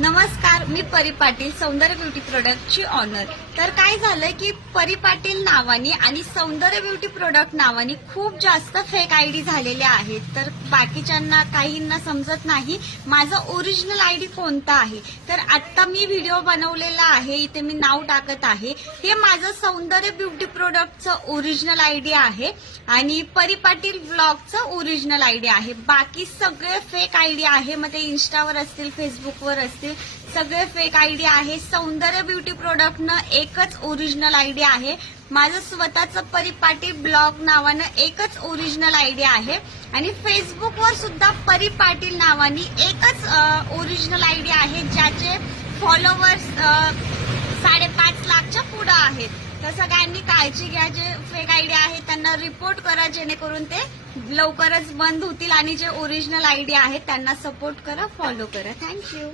नमस्कार, मी परी पाटील, सौंदर्य ब्युटी प्रोडक्टची ऑनर। तर काय झालं की परी पाटील नावाने आणि सौंदर्य ब्युटी प्रोडक्ट नावाने खूप जास्त फेक आयडी झालेले आहेत। तर बाकीच्यांना काहींना समजत नाही माझं ओरिजिनल आयडी कोणता आहे। तर आता मी व्हिडिओ बनवलेला आहे, इथे मी नाव टाकत आहे, हे माझं सौंदर्य ब्युटी प्रोडक्टचं ओरिजिनल आयडी आहे आणि परी पाटील ब्लॉगचं ओरिजिनल आयडी आहे। बाकी सगळे फेक आयडी आहे, मग ते इंस्टावर असतील, फेसबुकवर असतील, सगळे फेक आयडी आहे। सौंदर्य ब्युटी प्रोडक्टनं एकच ओरिजिनल आयडी आहे, माझं स्वतःचं परी पाटील ब्लॉग नावानं एकच ओरिजिनल आयडी आहे आणि फेसबुकवर सुद्धा परी पाटील नावाने एकच ओरिजिनल आयडी आहे, ज्याचे फॉलोअर्स 5.5 लाखच्या पुढे आहेत। तर सगळ्यांनी काळजी घ्या, जे फेक आयडी आहे त्यांना रिपोर्ट करा, जेणेकरून ते लवकरच बंद होतील आणि जे ओरिजिनल आयडी आहेत त्यांना सपोर्ट करा, फॉलो करा। थँक्यू।